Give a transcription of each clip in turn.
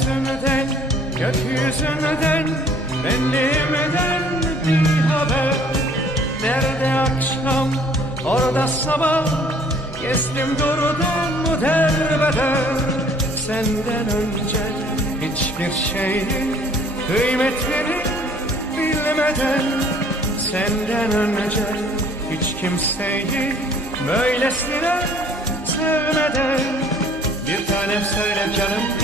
Yeryüzünden, gökyüzünden, benliğimden bir haber. Nerede akşam, orada sabah Gezdim durdum derbeder Senden önce hiçbir şeyin kıymetini bilmeden Senden önce hiç kimseyi böylesine sevmeden. Bir tanem söyle canım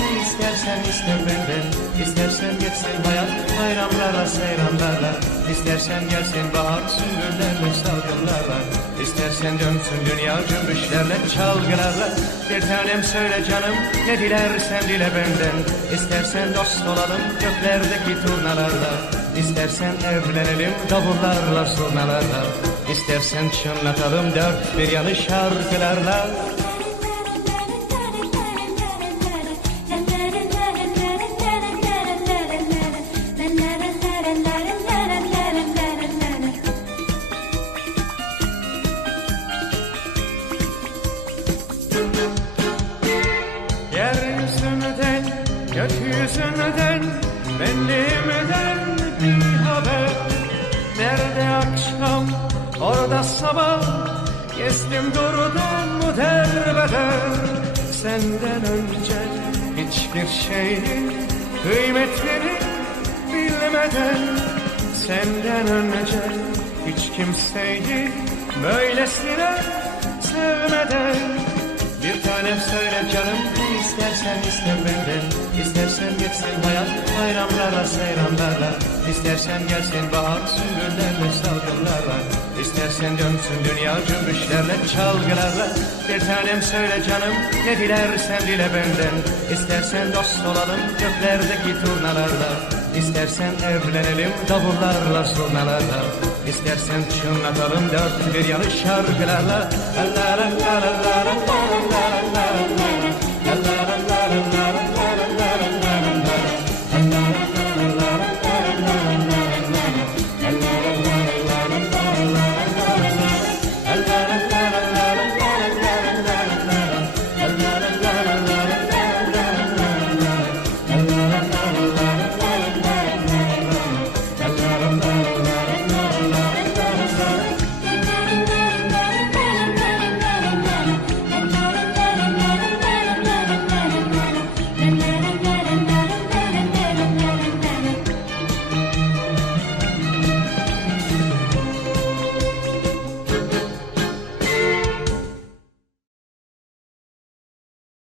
istersen iste benden İstersen geçsin hayat. Bayramlarla seyranlarla İstersen gelsin bahar sümbüllerle salgınlarla. İstersen dönsün dünya cümbüşlerle çalgılarla. Bir tanem söyle canım ne dilersen dile benden. İstersen dost olalım göklerdeki turnalarla. İstersen evlenelim davullarla zurnalarla. İstersen çınlatalım dört bir yanı şarkılarla gökyüzünden, benliğimden bir haber. Nerede akşam, orada sabah. Gezdim mu derbeder Senden önce hiçbir şeyin kıymetini bilmeden. Senden önce hiç kimseyi böylesine istersen iste benden İstersen geçsin hayat bayramlarla seyranlarla İstersen gelsin bahar sümbüllerle salgınlarla İstersen dönsün dünya cümbüşlerle çalgılarla Bir tanem söyle canım ne dilersen dile benden İstersen dost olalım göklerdeki turnalarla İstersen evlenelim davullarla zurnalarla İstersen çınlatalım dört bir yanı şarkılarla La la la la la la la la la la Love.